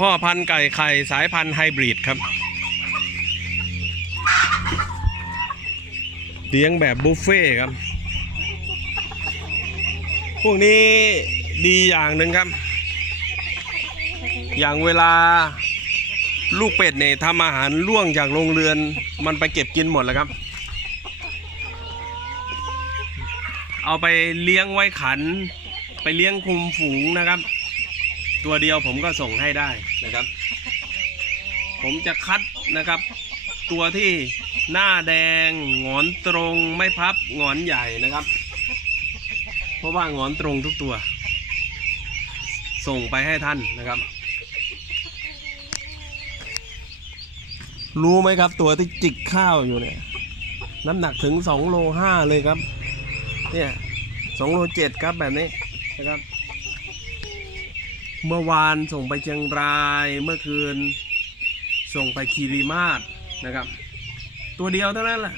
พ่อพันธุ์ไก่ไข่สายพันธุ์ไฮบริดครับ เลี้ยงแบบบุฟเฟ่ต์ครับ พวกนี้ดีอย่างหนึ่งครับ อย่างเวลาลูกเป็ดเนี่ยทำอาหารล่วงจากโรงเรือน มันไปเก็บกินหมดแล้วครับ เอาไปเลี้ยงไว้ขัน ไปเลี้ยงคุมฝูงนะครับ ตัวเดียวผมก็ส่งให้ได้นะครับ ผมจะคัดนะครับ ตัวที่หน้าแดงหงอนตรงไม่พับหงอนใหญ่นะครับ เพราะว่าหงอนตรงทุกตัว ส่งไปให้ท่านนะครับ รู้ไหมครับตัวที่จิกข้าวอยู่เนี่ย น้ำหนักถึง2โล5เลยครับ เนี่ยสองโลเจ็ดครับแบบนี้นะครับ เมื่อวานส่งไปเชียงรายเมื่อคืน ส่งไปคีรีมาศนะครับ ตัวเดียวเท่านั้นแหละ